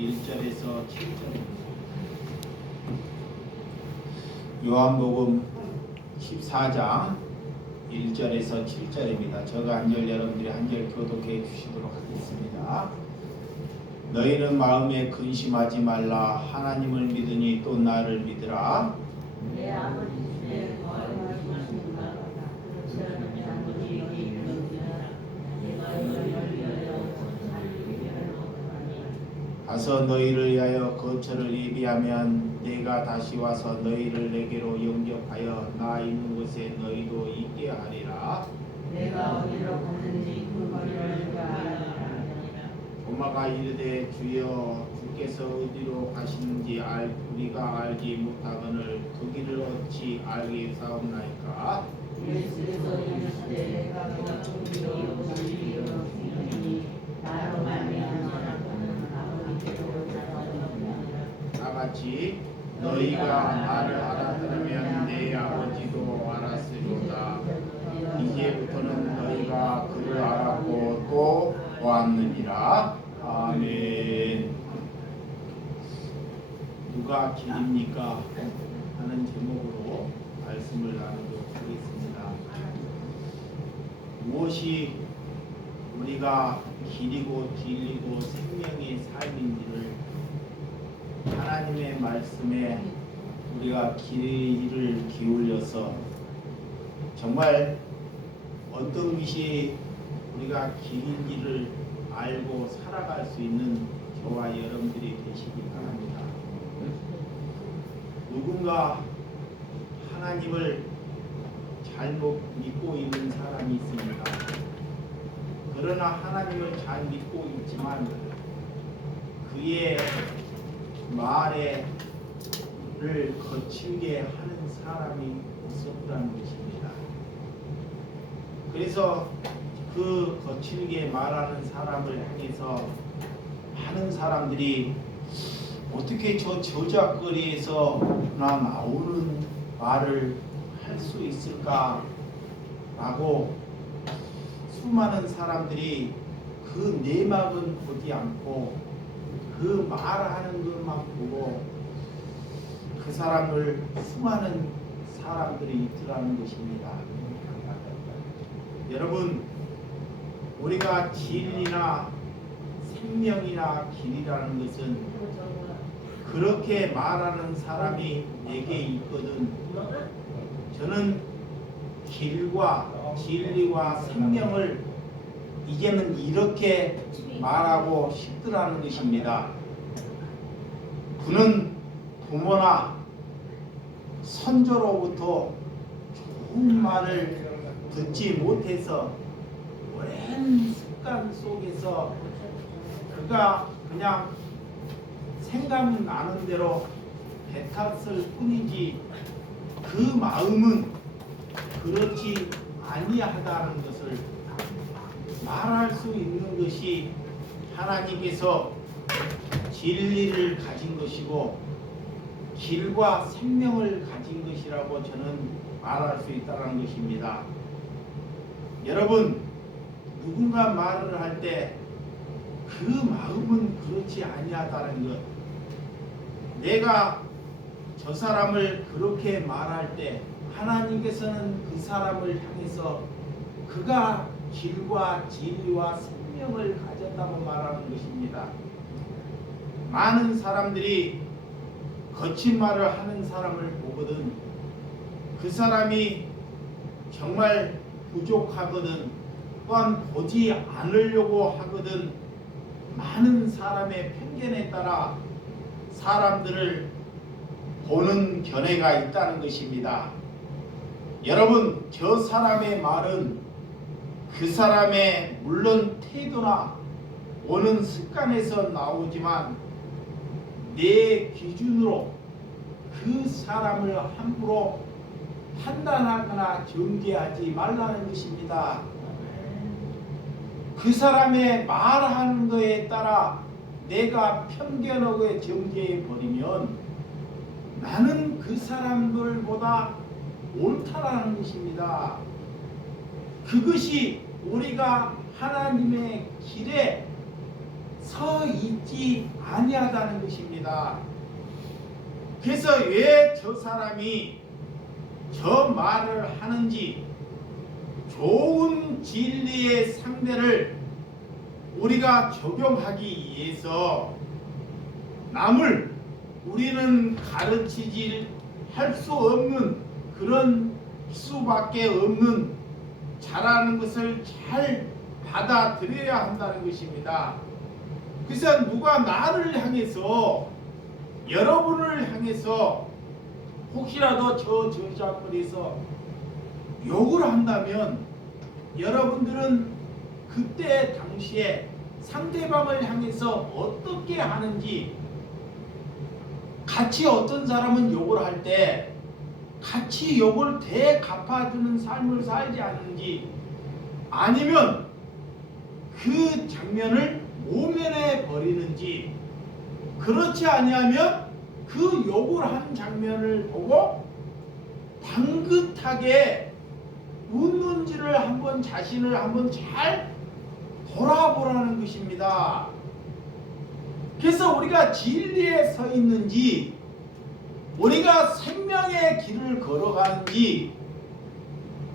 1절에서 7절입니다. 요한복음 14장 1절에서 7절입니다. 저가 한 절 여러분들이 한 절 교독해 주시도록 하겠습니다. 너희는 마음에 근심하지 말라. 하나님을 믿으니 또 나를 믿으라. 내 아버지 집에 거할 것이 많도다. 그렇지 않으면 너희에게 이르노라. 내가 너희를 위하여 거처를 예비하노니. 가서 너희를 위하여 거처를 예비하면 내가 다시 와서 너희를 내게로 영접하여 나 있는 곳에 너희도 있게 하리라. 내가 어디로 가는지 그 거리를 내가 알리라. 도마가 이르되 주여 주께서 어디로 가시는지 우리가 알지 못하거늘 그 길을 어찌 알겠사옵나이까. 예수께서 이르시되 내가 너희로 진리로 생기니 나로 말미암아 너는 아버지께로 나아가리라. 다같이 너희가 나를 알았더라면 내 아버지도 알았으리로다. 이제부터는 너희가 그를 알았고 또 보았느니라. 아멘. 누가 길입니까? 하는 제목으로 말씀을 나누도록 하겠습니다. 무엇이 우리가 길이고 진리고 생명의 삶인지를 하나님의 말씀에 우리가 귀를 기울여서 정말 어떤 것이 우리가 길인지를 알고 살아갈 수 있는 저와 여러분들이 되시기 바랍니다. 누군가 하나님을 잘못 믿고 있는 사람이 있습니다. 그러나 하나님을 잘 믿고 있지만 그의 말을 거칠게 하는 사람이 없었다는 것입니다. 그래서 그 거칠게 말하는 사람을 향해서 많은 사람들이 어떻게 저 저작거리에서나 나오는 말을 할 수 있을까 라고 수많은 사람들이 그 내막은 보지 않고 그 말하는 것만 보고 그 사람을 수많은 사람들이 있더라는 것입니다. 여러분, 우리가 진리나 생명이나 길이라는 것은 그렇게 말하는 사람이 내게 있거든. 저는 길과 진리와 생명을 이제는 이렇게 말하고 싶더라는 것입니다. 그는 부모나 선조로부터 좋은 말을 듣지 못해서 오랜 습관 속에서 그가 그냥 생각나는 대로 뱉었을 뿐이지 그 마음은 그렇지 아니하다는 것을 말할 수 있는 것이 하나님께서 진리를 가진 것이고 길과 생명을 가진 것이라고 저는 말할 수 있다는 것입니다. 여러분, 누군가 말을 할 때 그 마음은 그렇지 아니하다는 것, 내가 저 사람을 그렇게 말할 때 하나님께서는 그 사람을 향해서 그가 길과 진리와 생명을 가졌다고 말하는 것입니다. 많은 사람들이 거친 말을 하는 사람을 보거든 그 사람이 정말 부족하거든 또한 보지 않으려고 하거든 많은 사람의 편견에 따라 사람들을 보는 견해가 있다는 것입니다. 여러분, 저 사람의 말은 그 사람의 물론 태도나 오는 습관에서 나오지만 내 기준으로 그 사람을 함부로 판단하거나 정죄하지 말라는 것입니다. 그 사람의 말하는 것에 따라 내가 편견하고 정죄해 버리면 나는 그 사람들보다 옳다라는 것입니다. 그것이 우리가 하나님의 길에 서 있지 아니하다는 것입니다. 그래서 왜 저 사람이 저 말을 하는지, 좋은 진리의 상대를 우리가 적용하기 위해서 남을 우리는 가르치지 할 수 없는, 그런 수밖에 없는, 잘하는 것을 잘 받아들여야 한다는 것입니다. 그래서 누가 나를 향해서, 여러분을 향해서 혹시라도 저 저작거리에서 욕을 한다면 여러분들은 그때 당시에 상대방을 향해서 어떻게 하는지, 같이 어떤 사람은 욕을 할 때 같이 욕을 대갚아주는 삶을 살지 않는지, 아니면 그 장면을 모면해 버리는지, 그렇지 아니하면 그 욕을 한 장면을 보고 방긋하게 웃는지를 한번, 자신을 한번 잘 돌아보라는 것입니다. 그래서 우리가 진리에 서 있는지, 우리가 생명의 길을 걸어가는지,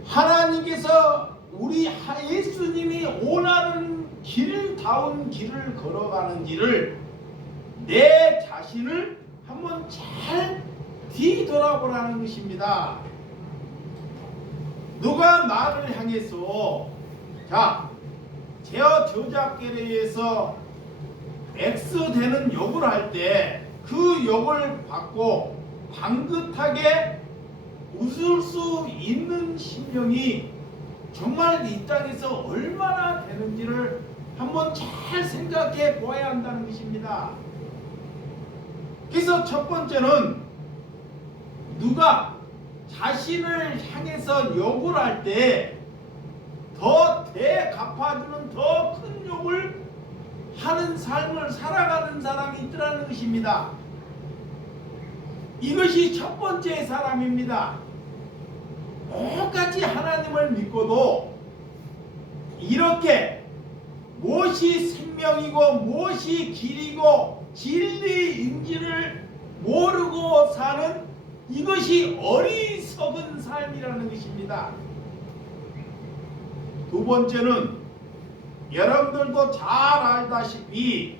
하나님께서 우리 예수님이 원하는 길다운 길을 걸어가는지를, 내 자신을 한번 잘 뒤돌아보라는 것입니다. 누가 나를 향해서, 자, 제어 저작계에서 X되는 욕을 할 때 그 욕을 받고 방긋하게 웃을 수 있는 심령이 정말 이 땅에서 얼마나 되는지를 한번 잘 생각해 보아야 한다는 것입니다. 그래서 첫 번째는, 누가 자신을 향해서 욕을 할 때 더 대갚아주는 더 큰 욕을 하는 삶을 살아가는 사람이 있더라는 것입니다. 이것이 첫 번째 사람입니다. 똑같이 하나님을 믿고도 이렇게 무엇이 생명이고 무엇이 길이고 진리인지를 모르고 사는, 이것이 어리석은 삶이라는 것입니다. 두 번째는, 여러분들도 잘 알다시피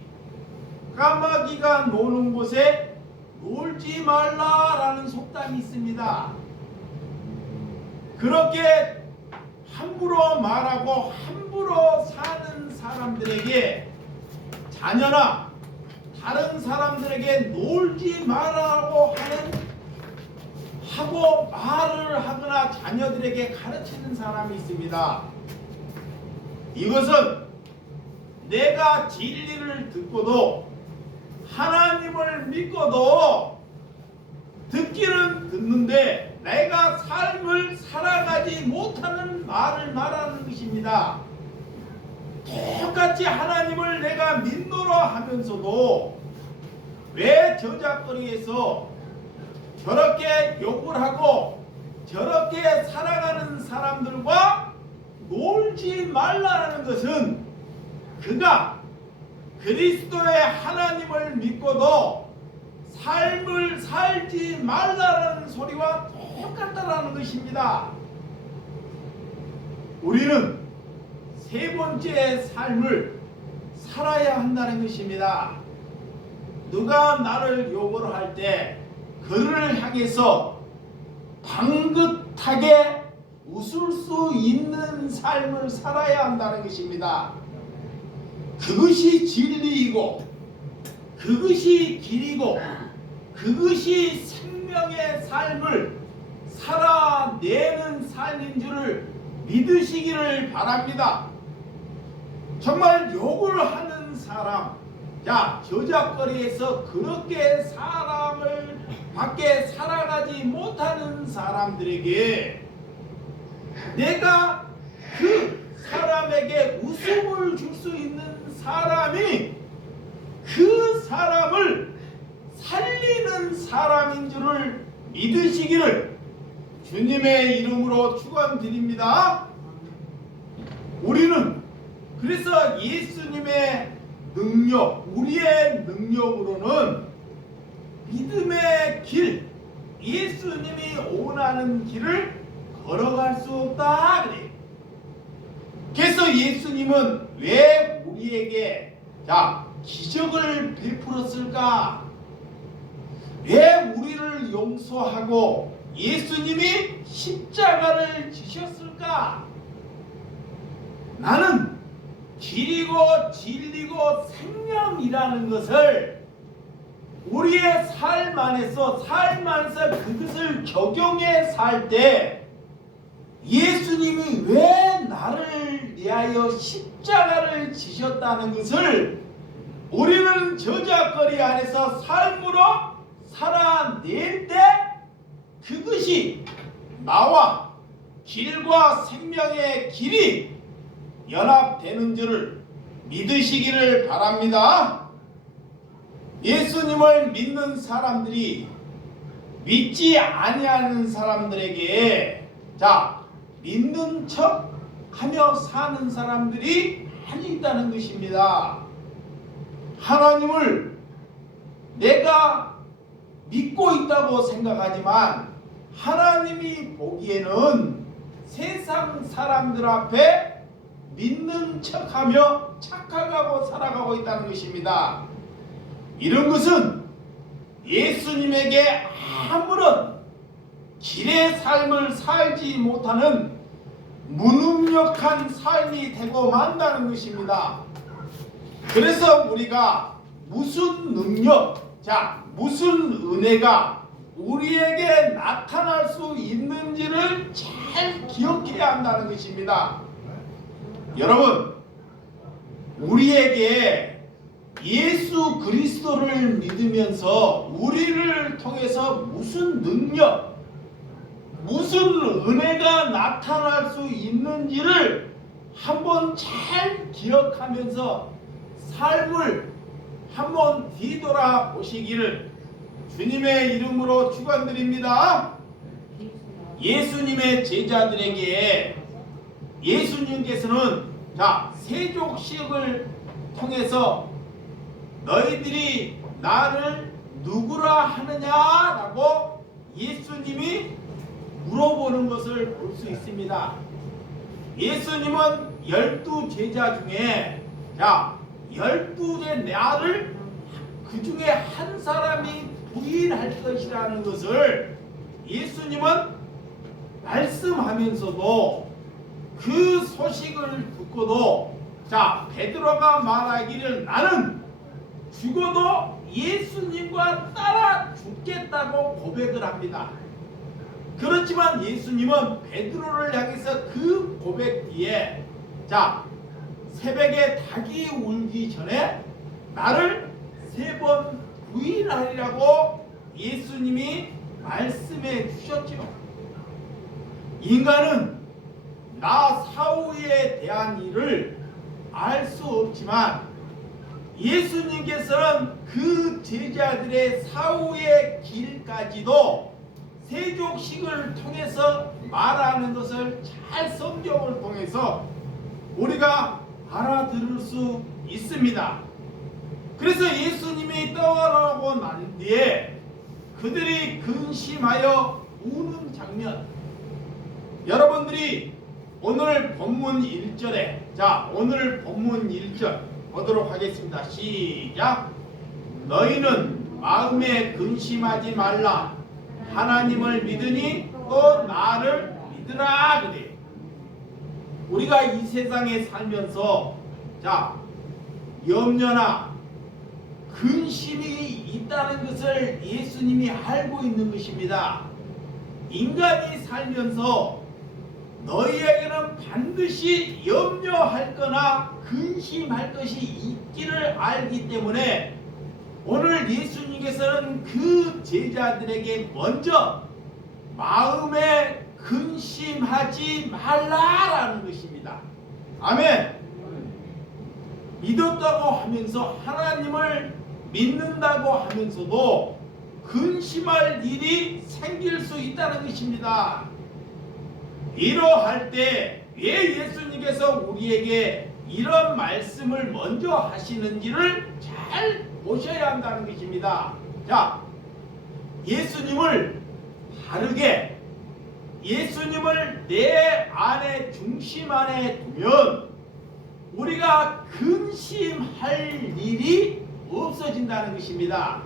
까마귀가 노는 곳에 놀지 말라라는 속담이 있습니다. 그렇게 함부로 말하고 함부로 사는 사람들에게, 자녀나 다른 사람들에게 놀지 말라고 하고 말을 하거나 자녀들에게 가르치는 사람이 있습니다. 이것은 내가 진리를 듣고도, 하나님을 믿고도 듣기는 듣는데 내가 삶을 살아가지 못하는 말을 말하는 것입니다. 똑같이 하나님을 내가 믿노라 하면서도 왜 저작거리에서 저렇게 욕을 하고 저렇게 살아가는 사람들과 놀지 말라는 것은, 그가 그리스도의 하나님을 믿고도 삶을 살지 말라는 소리와 똑같다라는 것입니다. 우리는 세 번째 삶을 살아야 한다는 것입니다. 누가 나를 욕을 할 때 그를 향해서 방긋하게 웃을 수 있는 삶을 살아야 한다는 것입니다. 그것이 진리이고, 그것이 길이고, 그것이 생명의 삶을 살아내는 삶인 줄을 믿으시기를 바랍니다. 정말 욕을 하는 사람, 자, 저작거리에서 그렇게 사람을 밖에 살아가지 못하는 사람들에게 내가 그 사람에게 웃음을 줄 수 있는 사람이 그 사람을 살리는 사람인 줄을 믿으시기를 주님의 이름으로 축원드립니다. 우리는 그래서 예수님의 능력, 우리의 능력으로는 믿음의 길, 예수님이 원하는 길을 걸어갈 수 없다 그래요. 그래서 예수님은 왜 우리에게 기적을 베풀었을까? 왜 우리를 용서하고 예수님이 십자가를 지셨을까? 나는 길이고 진리고 생명이라는 것을 우리의 삶 안에서 그것을 적용해 살 때 예수님이 왜 나를 위하여 십자가를 지셨다는 것을 우리는 저작거리 안에서 삶으로 살아낼 때 그것이 나와 길과 생명의 길이 연합되는 줄을 믿으시기를 바랍니다. 예수님을 믿는 사람들이 믿지 아니하는 사람들에게 믿는 척 하며 사는 사람들이 많이 있다는 것입니다. 하나님을 내가 믿고 있다고 생각하지만 하나님이 보기에는 세상 사람들 앞에 믿는 척하며 착각하고 살아가고 있다는 것입니다. 이런 것은 예수님에게 아무런 길의 삶을 살지 못하는 무능력한 삶이 되고 만다는 것입니다. 그래서 우리가 무슨 능력, 무슨 은혜가 우리에게 나타날 수 있는지를 잘 기억해야 한다는 것입니다. 여러분, 우리에게 예수 그리스도를 믿으면서 우리를 통해서 무슨 능력, 무슨 은혜가 나타날 수 있는지를 한번 잘 기억하면서 삶을 한번 뒤돌아 보시기를 주님의 이름으로 축원드립니다. 예수님의 제자들에게 예수님께서는 세족식을 통해서 너희들이 나를 누구라 하느냐라고 예수님이 물어보는 것을 볼 수 있습니다. 예수님은 12제자 중에 12의 나를 그 중에 한 사람이 부인할 것이라는 것을 예수님은 말씀하면서도 그 소식을 듣고도 베드로가 말하기를 나는 죽어도 예수님과 따라 죽겠다고 고백을 합니다. 그렇지만 예수님은 베드로를 향해서 그 고백 뒤에 새벽에 닭이 울기 전에 나를 3번 부인하리라고 예수님이 말씀해 주셨죠. 인간은 나 사후에 대한 일을 알 수 없지만 예수님께서는 그 제자들의 사후의 길까지도 세족식을 통해서 말하는 것을 잘 성경을 통해서 우리가 알아들을 수 있습니다. 그래서 예수님이 떠나고 난 뒤에 그들이 근심하여 우는 장면, 여러분들이 오늘 본문 1절에 오늘 본문 1절 보도록 하겠습니다. 시작. 너희는 마음에 근심하지 말라. 하나님을 믿으니 또 나를 믿으라 그래. 우리가 이 세상에 살면서 염려나 근심이 있다는 것을 예수님이 알고 있는 것입니다. 인간이 살면서 너희에게는 반드시 염려할 거나 근심할 것이 있기를 알기 때문에 오늘 예수님께서는 그 제자들에게 먼저 마음에 근심하지 말라라는 것입니다. 아멘. 믿었다고 하면서 하나님을 믿는다고 하면서도 근심할 일이 생길 수 있다는 것입니다. 이러할 때 왜 예수님께서 우리에게 이런 말씀을 먼저 하시는지를 잘 보셔야 한다는 것입니다. 자, 예수님을 바르게, 예수님을 내 안에 중심 안에 두면 우리가 근심할 일이 없어진다는 것입니다.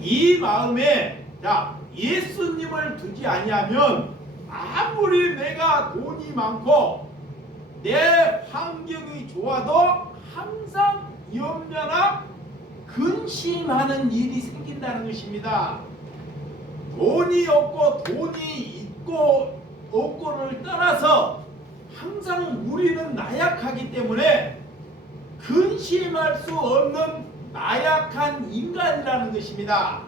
이 마음에, 자, 예수님을 두지 아니하면 아무리 내가 돈이 많고 내 환경이 좋아도 항상 염려나 근심하는 일이 생긴다는 것입니다. 돈이 없고 돈이 있고 없고를 떠나서 항상 우리는 나약하기 때문에 근심할 수 없는 나약한 인간이라는 것입니다.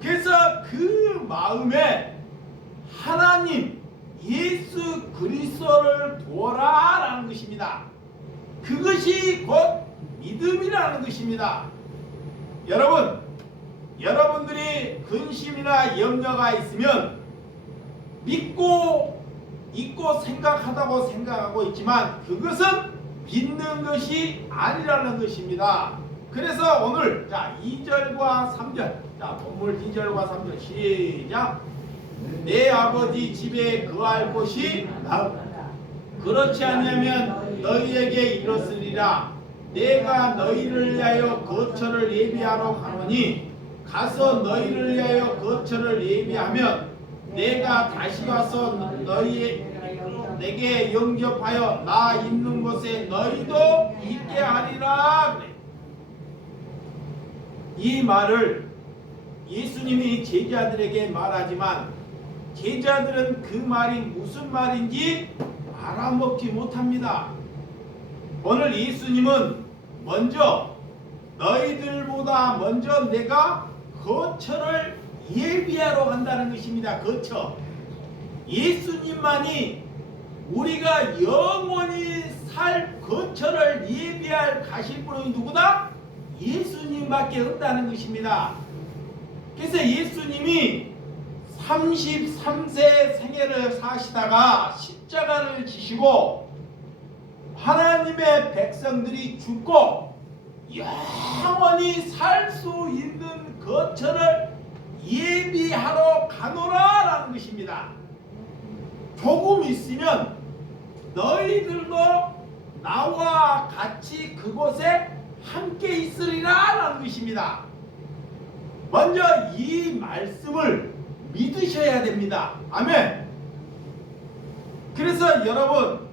그래서 그 마음에 하나님 예수 그리스도를 도와라 라는 것입니다. 그것이 곧 믿음이라는 것입니다. 여러분, 여러분들이 근심이나 염려가 있으면 믿고 있고 생각하다고 생각하고 있지만 그것은 믿는 것이 아니라는 것입니다. 그래서 오늘 자 2절과 3절, 자 본문 2절과 3절 시작. 내 아버지 집에 거할 곳이 그렇지 않으면 너희에게 이르시리라. 내가 너희를 위하여 거처를 예비하러 가노니 가서 너희를 위하여 거처를 예비하면 내가 다시 와서 내게 영접하여 나 있는 곳에 너희도 있게 하리라. 이 말을 예수님이 제자들에게 말하지만 제자들은 그 말이 무슨 말인지 알아먹지 못합니다. 오늘 예수님은 먼저 너희들보다 먼저 내가 거처를 예비하러 간다는 것입니다. 거처. 예수님만이 우리가 영원히 살 거처를 예비할 가실 분이 누구다? 예수님밖에 없다는 것입니다. 그래서 예수님이 33세 생애를 사시다가 십자가를 지시고 하나님의 백성들이 죽고 영원히 살 수 있는 거처를 예비하러 가노라라는 것입니다. 조금 있으면 너희들도 나와 같이 그곳에 함께 있으리라라는 것입니다. 먼저 이 말씀을 믿으셔야 됩니다. 아멘. 그래서 여러분,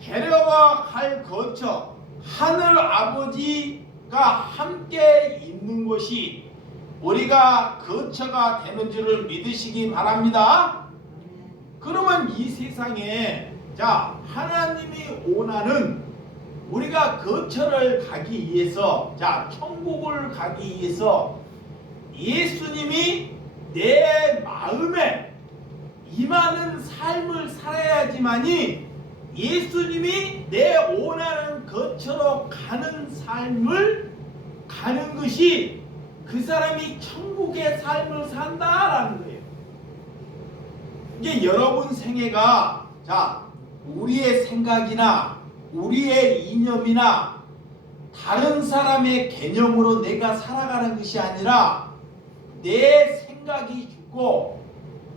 데려가 갈 거처, 하늘 아버지가 함께 있는 곳이 우리가 거처가 되는 줄을 믿으시기 바랍니다. 그러면 이 세상에 자 하나님이 원하는 우리가 거처를 가기 위해서, 자 천국을 가기 위해서 예수님이 내 마음에 임하는 삶을 살아야지만이 예수님이 내 원하는 거처로 가는 삶을 가는 것이 그 사람이 천국의 삶을 산다라는 거예요. 이게 여러분 생애가 자 우리의 생각이나 우리의 이념이나 다른 사람의 개념으로 내가 살아가는 것이 아니라 내 생각이 죽고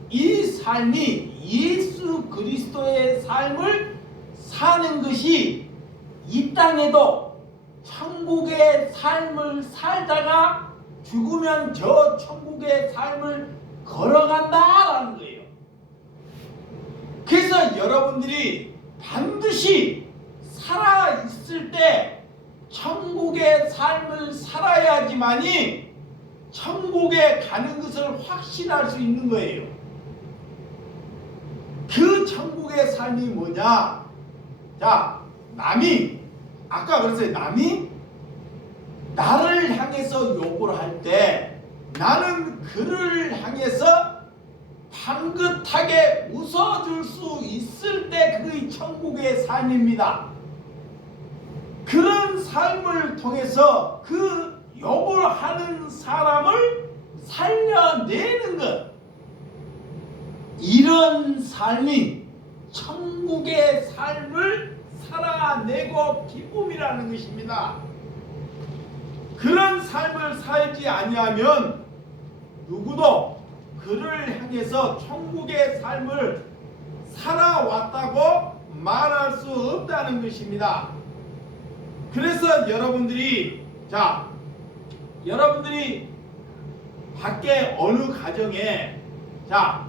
이 삶이 예수 그리스도의 삶을 사는 것이 이 땅에도 천국의 삶을 살다가 죽으면 저 천국의 삶을 걸어간다라는 거예요. 그래서 여러분들이 반드시 살아있을 때 천국의 삶을 살아야지만이 천국에 가는 것을 확신할 수 있는 거예요. 그 천국의 삶이 뭐냐? 자, 남이 아까 그랬어요. 남이 나를 향해서 욕을 할 때 나는 그를 향해서 방긋하게 웃어줄 수 있을 때 그의 천국의 삶입니다. 그런 삶을 통해서 그 욕을 하는 사람을 살려내는 것, 이런 삶이 천국의 삶을 살아내고 기쁨이라는 것입니다. 그런 삶을 살지 아니하면 누구도 그를 향해서 천국의 삶을 살아왔다고 말할 수 없다는 것입니다. 그래서 여러분들이 밖에 어느 가정에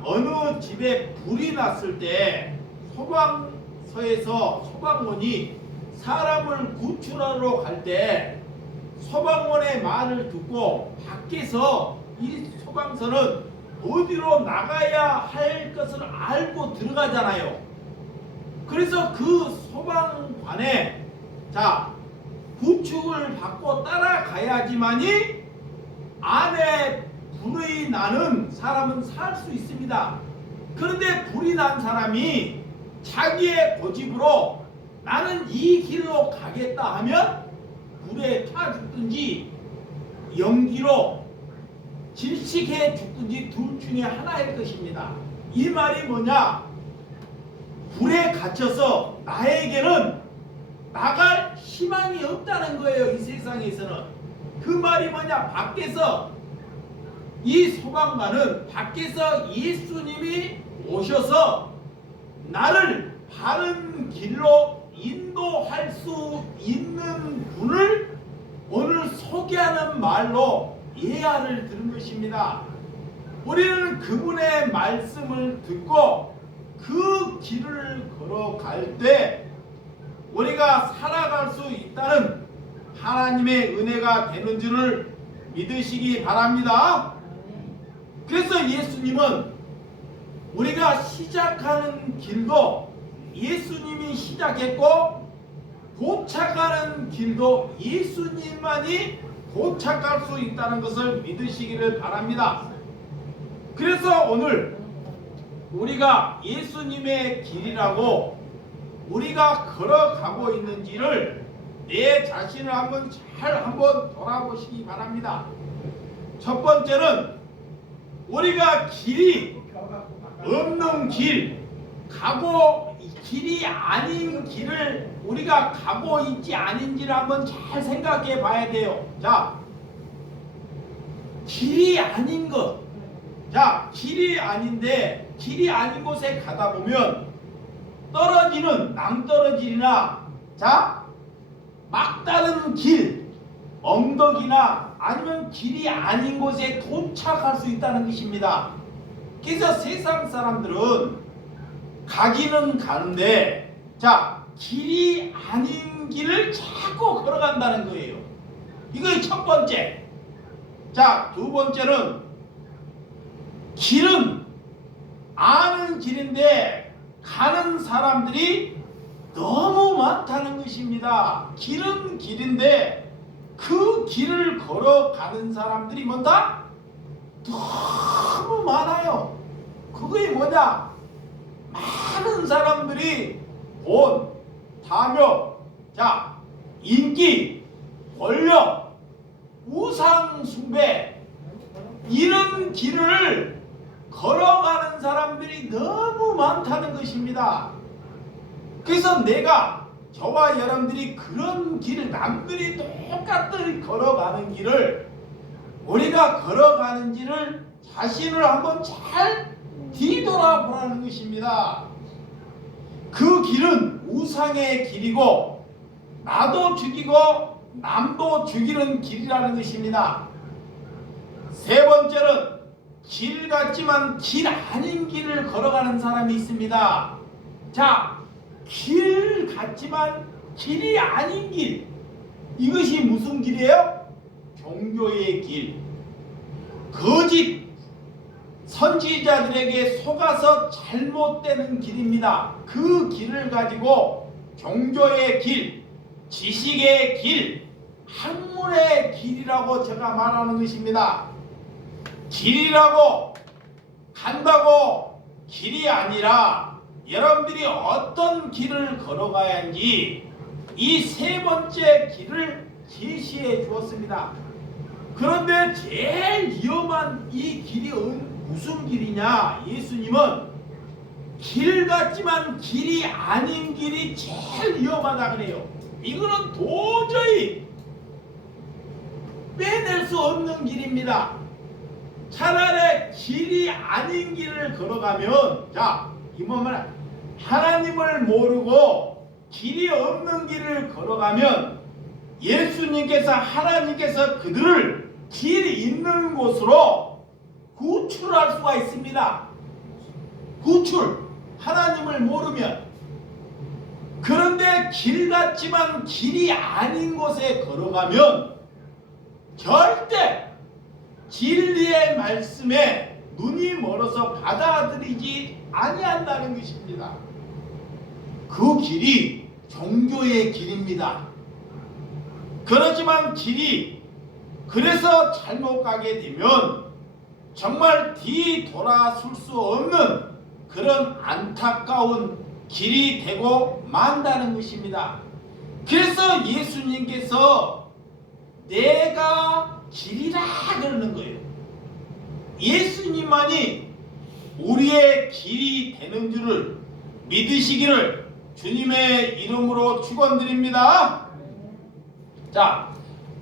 어느 집에 불이 났을 때 소방서에서 소방원이 사람을 구출하러 갈 때 소방원의 말을 듣고 밖에서 이 소방서는 어디로 나가야 할 것을 알고 들어가잖아요. 그래서 그 소방관에 구축을 받고 따라가야지만이 안에 불이 나는 사람은 살 수 있습니다. 그런데 불이 난 사람이 자기의 고집으로 나는 이 길로 가겠다 하면 불에 타 죽든지 연기로 질식해 죽든지 둘 중에 하나일 것입니다. 이 말이 뭐냐? 불에 갇혀서 나에게는 나갈 희망이 없다는 거예요. 이 세상에서는. 그 말이 뭐냐? 밖에서 이 소방관은 밖에서 예수님이 오셔서 나를 바른 길로 인도할 수 있는 분을 오늘 소개하는 말로 예화를 들은 것입니다. 우리는 그분의 말씀을 듣고 그 길을 걸어갈 때 우리가 살아갈 수 있다는 하나님의 은혜가 되는 줄을 믿으시기 바랍니다. 그래서 예수님은 우리가 시작하는 길도 예수님이 시작했고 도착하는 길도 예수님만이 도착할 수 있다는 것을 믿으시기를 바랍니다. 그래서 오늘 우리가 예수님의 길이라고 우리가 걸어가고 있는지를 내 자신을 한번 돌아보시기 바랍니다. 첫 번째는 우리가 길이 없는 길, 길이 아닌 길을 우리가 가고 있지 아닌지를 한번 잘 생각해 봐야 돼요. 길이 아닌 것. 길이 아닌데 길이 아닌 곳에 가다 보면 떨어지는 낭떠러지나 막다른 길, 언덕이나 아니면 길이 아닌 곳에 도착할 수 있다는 것입니다. 그래서 세상 사람들은 가기는 가는데 길이 아닌 길을 자꾸 걸어간다는 거예요. 이거 첫 번째. 두 번째는 길은 아는 길인데 가는 사람들이 너무 많다는 것입니다. 길은 길인데 그 길을 걸어가는 사람들이 많다? 너무 많아요. 그게 뭐냐? 많은 사람들이 돈, 탐욕, 인기, 권력, 우상 숭배 이런 길을 걸어가는 사람들이 너무 많다는 것입니다. 그래서 저와 여러분들이 그런 길을 남들이 똑같이 걸어가는 길을 우리가 걸어가는지를 자신을 한번 잘 뒤돌아보라는 것입니다. 그 길은 우상의 길이고 나도 죽이고 남도 죽이는 길이라는 것입니다. 세 번째는 길 같지만 길 아닌 길을 걸어가는 사람이 있습니다. 길 같지만 길이 아닌 길. 이것이 무슨 길이에요? 종교의 길. 거짓 선지자들에게 속아서 잘못되는 길입니다. 그 길을 가지고 종교의 길, 지식의 길, 학문의 길이라고 제가 말하는 것입니다. 길이라고 간다고 길이 아니라 여러분들이 어떤 길을 걸어가야 하는지 이 세 번째 길을 제시해 주었습니다. 그런데 제일 위험한 이 길이 무슨 길이냐? 예수님은 길 같지만 길이 아닌 길이 제일 위험하다 그래요. 이거는 도저히 빼낼 수 없는 길입니다. 차라리 길이 아닌 길을 걸어가면, 자, 이번만 하나님을 모르고 길이 없는 길을 걸어가면 예수님께서, 하나님께서 그들을 길이 있는 곳으로 구출할 수가 있습니다. 구출. 하나님을 모르면. 그런데 길 같지만 길이 아닌 곳에 걸어가면 절대 진리의 말씀에 눈이 멀어서 받아들이지 아니한다는 것입니다. 그 길이 종교의 길입니다. 그렇지만 길이, 그래서 잘못 가게 되면 정말 뒤돌아설 수 없는 그런 안타까운 길이 되고 만다는 것입니다. 그래서 예수님께서 내가 길이라 그러는 거예요. 예수님만이 우리의 길이 되는 줄을 믿으시기를 주님의 이름으로 축원드립니다. 자,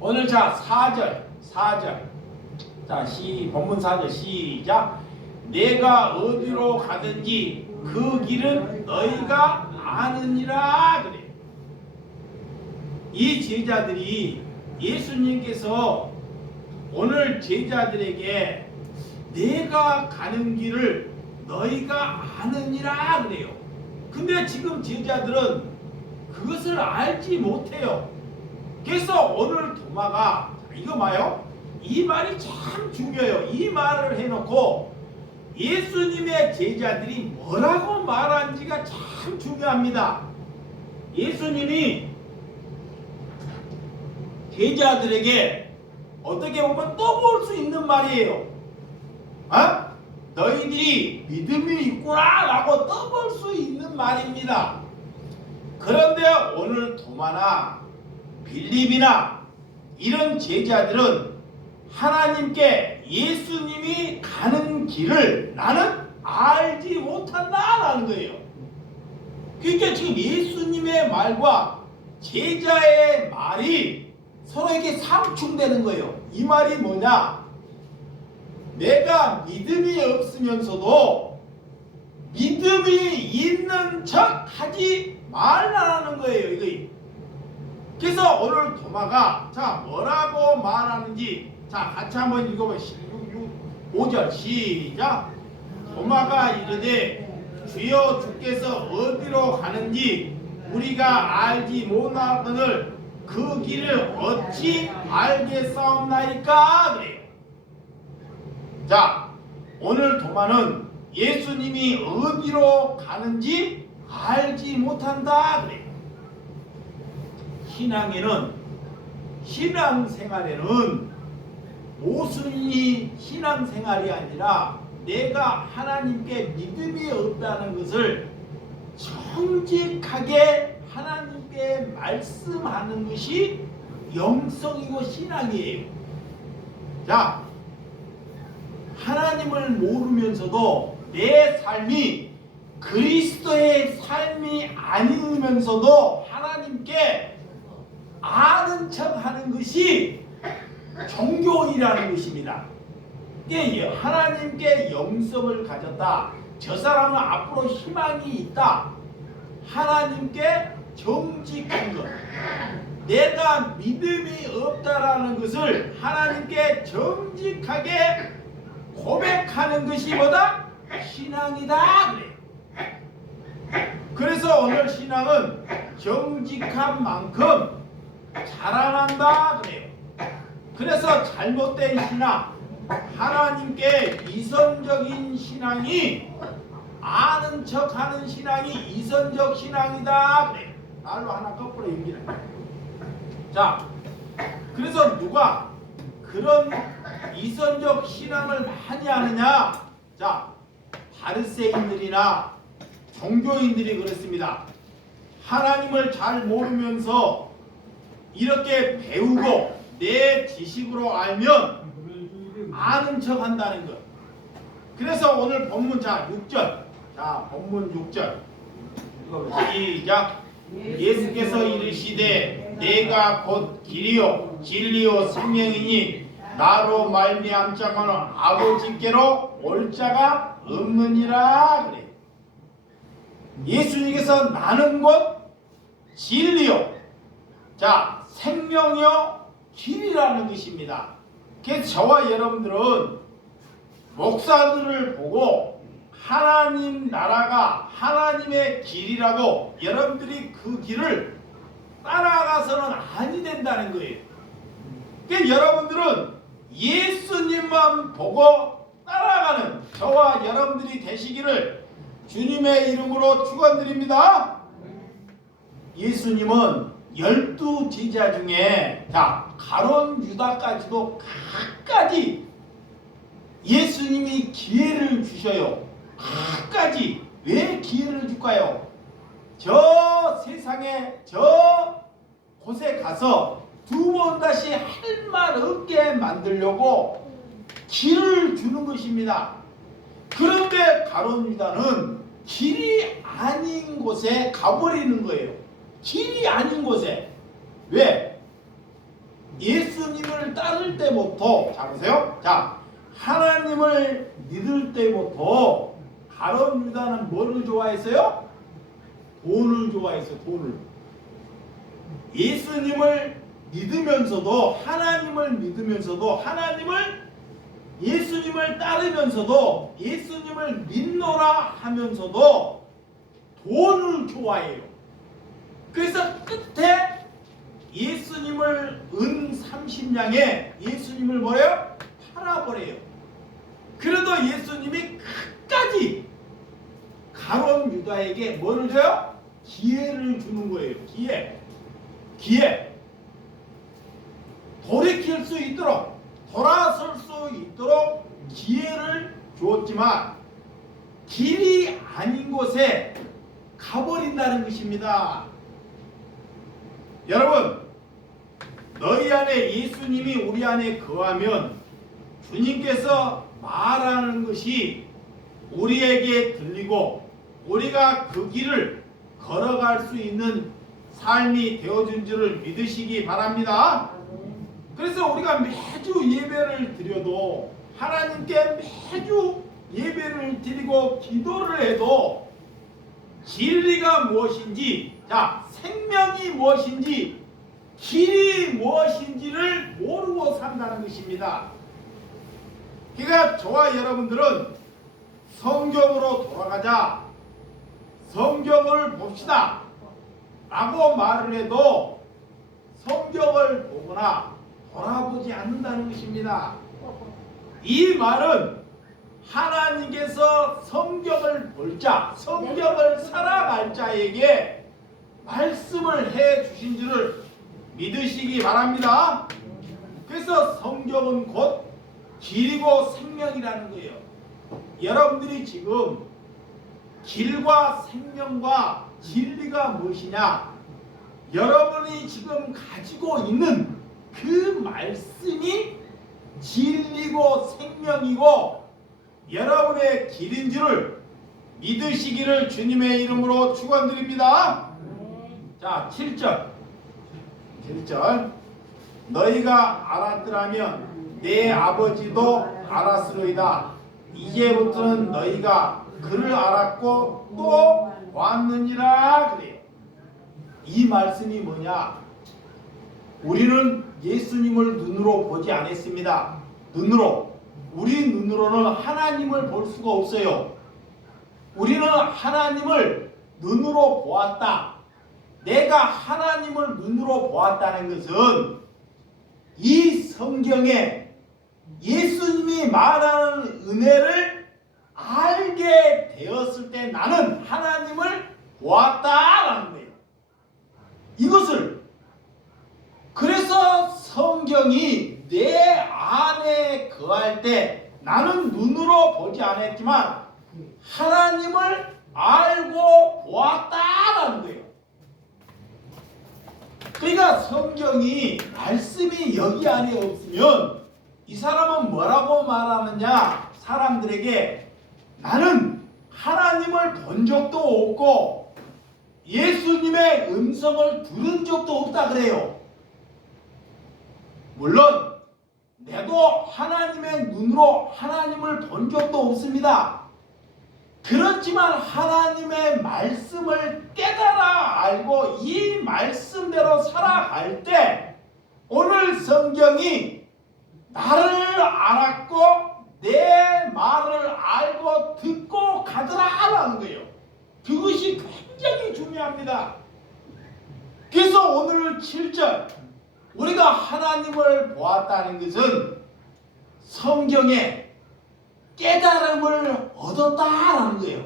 오늘 4절. 자, 본문 4절 시작. 내가 어디로 가든지 그 길은 너희가 아느니라 그래. 이 제자들이, 예수님께서 오늘 제자들에게 내가 가는 길을 너희가 아느니라 그래요. 근데 지금 제자들은 그것을 알지 못해요. 그래서 오늘 도마가, 이거 봐요. 이 말이 참 중요해요. 이 말을 해놓고 예수님의 제자들이 뭐라고 말한지가 참 중요합니다. 예수님이 제자들에게 어떻게 보면 또 볼 수 있는 말이에요. 너희들이 믿음이 있구나 라고 또 볼 수 있는 말입니다. 그런데 오늘 도마나 빌립이나 이런 제자들은 하나님께 예수님이 가는 길을 나는 알지 못한다라는 거예요. 그러니까 지금 예수님의 말과 제자의 말이 서로에게 상충되는 거예요. 이 말이 뭐냐? 내가 믿음이 없으면서도 믿음이 있는 척 하지 말라는 거예요. 이거. 그래서 오늘 도마가 자 뭐라고 말하는지 자 같이 한번 읽어보시죠. 5절 시작. 도마가 이르되 주여 주께서 어디로 가는지 우리가 알지 못하거늘 그 길을 어찌 알겠사옵나이까 그래요. 자, 오늘 도마는 예수님이 어디로 가는지 알지 못한다 그래요. 신앙생활에는 모순이 신앙생활이 아니라 내가 하나님께 믿음이 없다는 것을 정직하게 하나님께 말씀하는 것이 영성이고 신앙이에요. 자, 하나님을 모르면서도 내 삶이 그리스도의 삶이 아니면서도 하나님께 아는 척하는 것이 종교이라는 것입니다. 이게 하나님께 영성을 가졌다. 저 사람은 앞으로 희망이 있다. 하나님께 정직한 것. 내가 믿음이 없다라는 것을 하나님께 정직하게 고백하는 것이 뭐다? 신앙이다. 그래. 그래서 오늘 신앙은 정직한 만큼 자라난다. 그래요. 그래서 잘못된 신앙, 하나님께 이성적인 신앙이 아는 척하는 신앙이 이성적 신앙이다. 그래. 날로 하나 거꾸로 연기를. 자, 그래서 누가 그런 이성적 신앙을 많이 하느냐? 자, 바리새인들이나 종교인들이 그렇습니다. 하나님을 잘 모르면서 이렇게 배우고 내 지식으로 알면 아는 척 한다는 것. 그래서 오늘 본문 자 6절 자, 본문 6절 시작. 예수께서 이르시되 내가 곧 길이요 진리요 생명이니 나로 말미암자고는 아버지께로 올 자가 없느니라 그래. 예수님께서 나는 곧 진리요, 자, 생명이요 길이라는 것입니다. 그래서 저와 여러분들은 목사들을 보고 하나님 나라가 하나님의 길이라고 여러분들이 그 길을 따라가서는 아니 된다는 거예요. 그러니까 여러분들은 예수님만 보고 따라가는 저와 여러분들이 되시기를 주님의 이름으로 축원드립니다. 예수님은 12 제자 중에 자, 가룟 유다까지도 각가지 예수님이 기회를 주셔요. 각가지. 왜 기회를 줄까요? 저 세상에 저 곳에 가서 두 번 다시 할 말 없게 만들려고 길을 주는 것입니다. 그런데 가룟 유다는 길이 아닌 곳에 가버리는 거예요. 길이 아닌 곳에. 왜? 예수님을 따를 때부터, 자 보세요. 자, 하나님을 믿을 때부터 가룟 유다는 뭐를 좋아했어요? 돈을 좋아했어요. 돈을. 예수님을 믿으면서도, 하나님을 믿으면서도, 예수님을 따르면서도, 예수님을 믿노라 하면서도 돈을 좋아해요. 그래서 끝에 예수님을 은 30냥에 예수님을 뭐예요? 팔아버려요. 그래도 예수님이 끝까지 가룟 유다에게 뭐를 줘요? 기회를 주는 거예요. 기회. 돌이킬 수 있도록, 돌아설 수 있도록 기회를 주었지만 길이 아닌 곳에 가버린다는 것입니다. 여러분, 너희 안에 예수님이 우리 안에 거하면 주님께서 말하는 것이 우리에게 들리고 우리가 그 길을 걸어갈 수 있는 삶이 되어준 줄을 믿으시기 바랍니다. 그래서 우리가 매주 예배를 드려도, 하나님께 매주 예배를 드리고 기도를 해도 진리가 무엇인지, 자, 생명이 무엇인지, 길이 무엇인지를 모르고 산다는 것입니다. 그러니까 저와 여러분들은 성경으로 돌아가자, 성경을 봅시다 라고 말을 해도 성경을 보거나 돌아보지 않는다는 것입니다. 이 말은 하나님께서 성경을 볼 자, 성경을 살아갈 자에게 말씀을 해 주신 줄을 믿으시기 바랍니다. 그래서 성경은 곧 길이고 생명이라는 거예요. 여러분들이 지금 길과 생명과 진리가 무엇이냐? 여러분이 지금 가지고 있는 그 말씀이 진리고 생명이고 여러분의 길인 줄을 믿으시기를 주님의 이름으로 축원드립니다. 자, 7절 너희가 알았더라면 내 아버지도 알았으리이다. 이제부터는 너희가 그를 알았고 또 보았느니라 그래요. 이 말씀이 뭐냐? 우리는 예수님을 눈으로 보지 않았습니다. 우리 눈으로는 하나님을 볼 수가 없어요. 우리는 하나님을 눈으로 보았다. 내가 하나님을 눈으로 보았다는 것은 이 성경에 예수님이 말하는 은혜를 알게 되었을 때 나는 하나님을 보았다라는 거예요. 이것을, 그래서 성경이 내 안에 거할 때 나는 눈으로 보지 않았지만 하나님을 알고 보았다라는 거예요. 그러니까 성경이, 말씀이 여기 안에 없으면 이 사람은 뭐라고 말하느냐? 사람들에게 나는 하나님을 본 적도 없고 예수님의 음성을 들은 적도 없다 그래요. 물론 내도 하나님의 눈으로 하나님을 본 적도 없습니다. 그렇지만 하나님의 말씀을 깨달아 알고 이 말씀대로 살아갈 때 오늘 성경이 나를 알았고 내 말을 알고 듣고 가더라라는 거예요. 그것이 굉장히 중요합니다. 그래서 오늘 7절 우리가 하나님을 보았다는 것은 성경에 깨달음을 얻었다라는 거예요.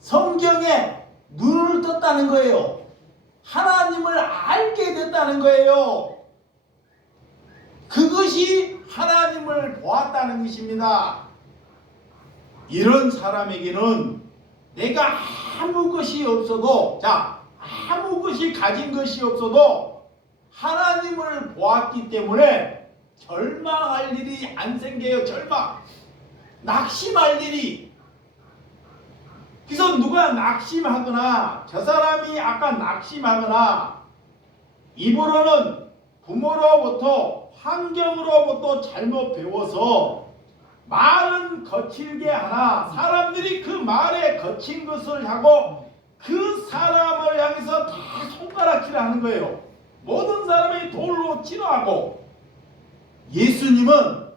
성경에 눈을 떴다는 거예요. 하나님을 알게 됐다는 거예요. 그것이 하나님을 보았다는 것입니다. 이런 사람에게는 내가 아무 것이 없어도 아무 것이 가진 것이 없어도 하나님을 보았기 때문에 절망할 일이 안 생겨요. 낙심할 일이. 그래서 누가 낙심하거나 저 사람이 아까 낙심하거나 입으로는 부모로부터 환경으로부터 잘못 배워서 말은 거칠게 하나 사람들이 그 말에 거친 것을 하고 그 사람을 향해서 다 손가락질을 하는 거예요. 모든 사람이 돌로 치료하고 예수님은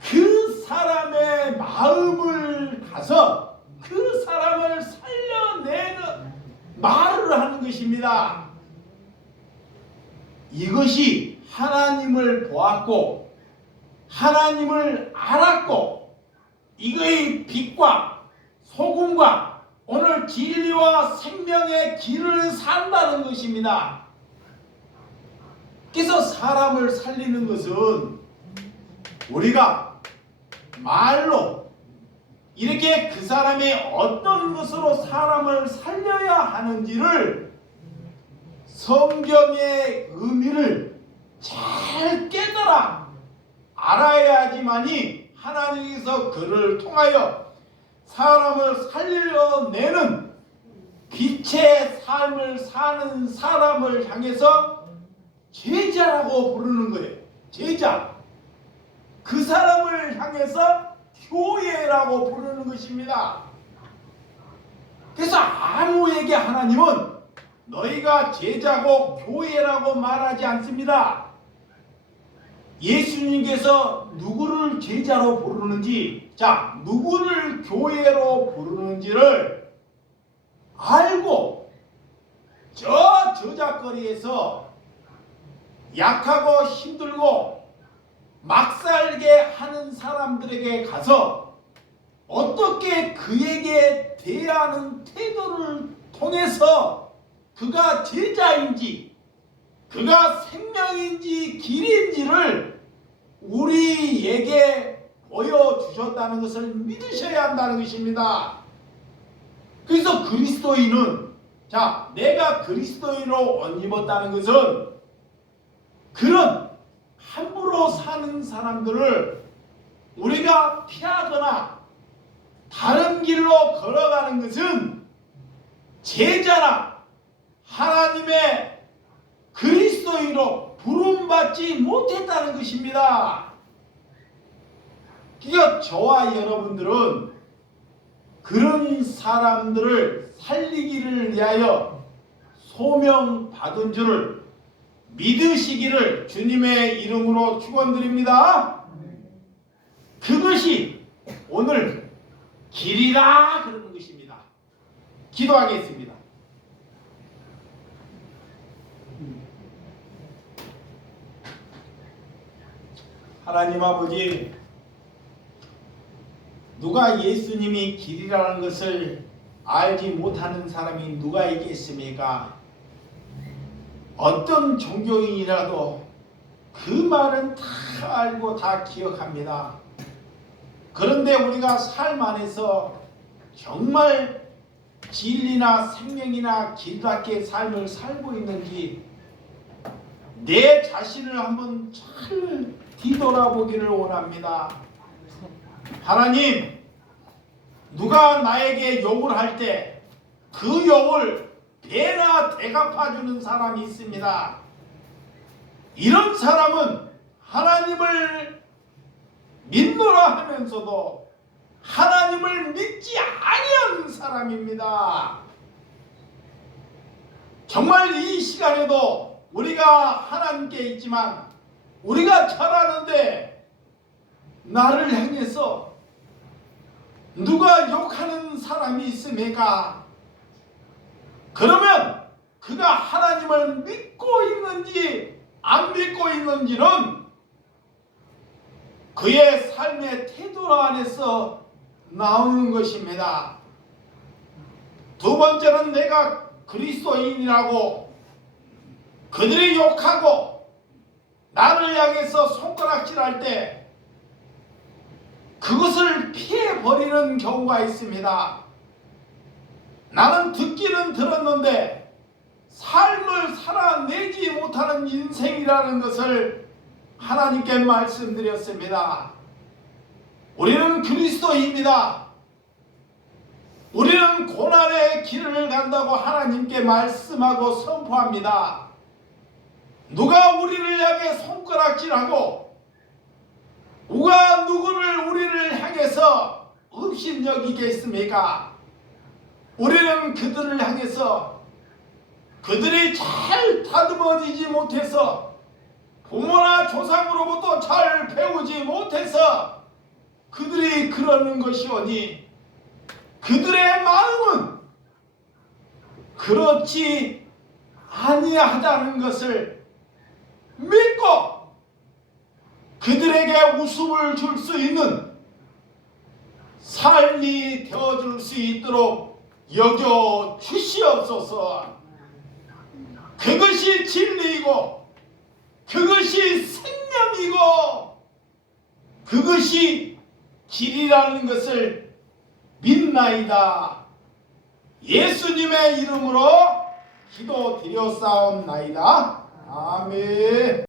그 사람의 마음을 가서 그 사람을 살려내는 말을 하는 것입니다. 이것이 하나님을 보았고 하나님을 알았고 이거의 빛과 소금과 오늘 진리와 생명의 길을 산다는 것입니다. 그래서 사람을 살리는 것은 우리가 말로 이렇게 그 사람이 어떤 것으로 사람을 살려야 하는지를 성경의 의미를 잘 깨달아 알아야지만이 하나님께서 그를 통하여 사람을 살려내는 빛의 삶을 사는 사람을 향해서 제자라고 부르는 거예요. 제자. 그 사람을 향해서 교회라고 부르는 것입니다. 그래서 아무에게 하나님은 너희가 제자고 교회라고 말하지 않습니다. 예수님께서 누구를 제자로 부르는지, 누구를 교회로 부르는지를 알고 저 저작거리에서 약하고 힘들고 막살게 하는 사람들에게 가서 어떻게 그에게 대하는 태도를 통해서 그가 제자인지 그가 생명인지 길인지를 우리에게 보여주셨다는 것을 믿으셔야 한다는 것입니다. 그래서 그리스도인은 내가 그리스도인으로 옷 입었다는 것은 그런 함부로 사는 사람들을 우리가 피하거나 다른 길로 걸어가는 것은 제자나 하나님의 그리스도인으로 부름받지 못했다는 것입니다. 그러니까 저와 여러분들은 그런 사람들을 살리기를 위하여 소명받은 줄을 믿으시기를 주님의 이름으로 축원드립니다. 그것이 오늘 길이라 그러는 것입니다. 기도하겠습니다. 하나님 아버지, 누가 예수님이 길이라는 것을 알지 못하는 사람이 누가 있겠습니까? 어떤 종교인이라도 그 말은 다 알고 다 기억합니다. 그런데 우리가 삶 안에서 정말 진리나 생명이나 길답게 삶을 살고 있는지 내 자신을 한번 잘 뒤돌아보기를 원합니다. 하나님, 누가 나에게 욕을 할 때 그 욕을 배나 대갚아주는 사람이 있습니다. 이런 사람은 하나님을 믿노라 하면서도 하나님을 믿지 아니하는 사람입니다. 정말 이 시간에도 우리가 하나님께 있지만 우리가 잘 아는데 나를 향해서 누가 욕하는 사람이 있습니까? 그러면 그가 하나님을 믿고 있는지 안 믿고 있는지는 그의 삶의 태도 안에서 나오는 것입니다. 두 번째는 내가 그리스도인이라고 그들이 욕하고 나를 향해서 손가락질할 때 그것을 피해버리는 경우가 있습니다. 나는 듣기는 들었는데 삶을 살아내지 못하는 인생이라는 것을 하나님께 말씀드렸습니다. 우리는 그리스도입니다. 우리는 고난의 길을 간다고 하나님께 말씀하고 선포합니다. 누가 우리를 향해 손가락질하고 누가 누구를 우리를 향해서 업신여기겠습니까? 우리는 그들을 향해서 그들이 잘 다듬어지지 못해서 부모나 조상으로부터 잘 배우지 못해서 그들이 그러는 것이오니 그들의 마음은 그렇지 아니하다는 것을 믿고 그들에게 웃음을 줄 수 있는 삶이 되어줄 수 있도록 여겨 주시옵소서. 그것이 진리이고 그것이 생명이고 그것이 길이라는 것을 믿나이다. 예수님의 이름으로 기도드렸사옵나이다. 아멘.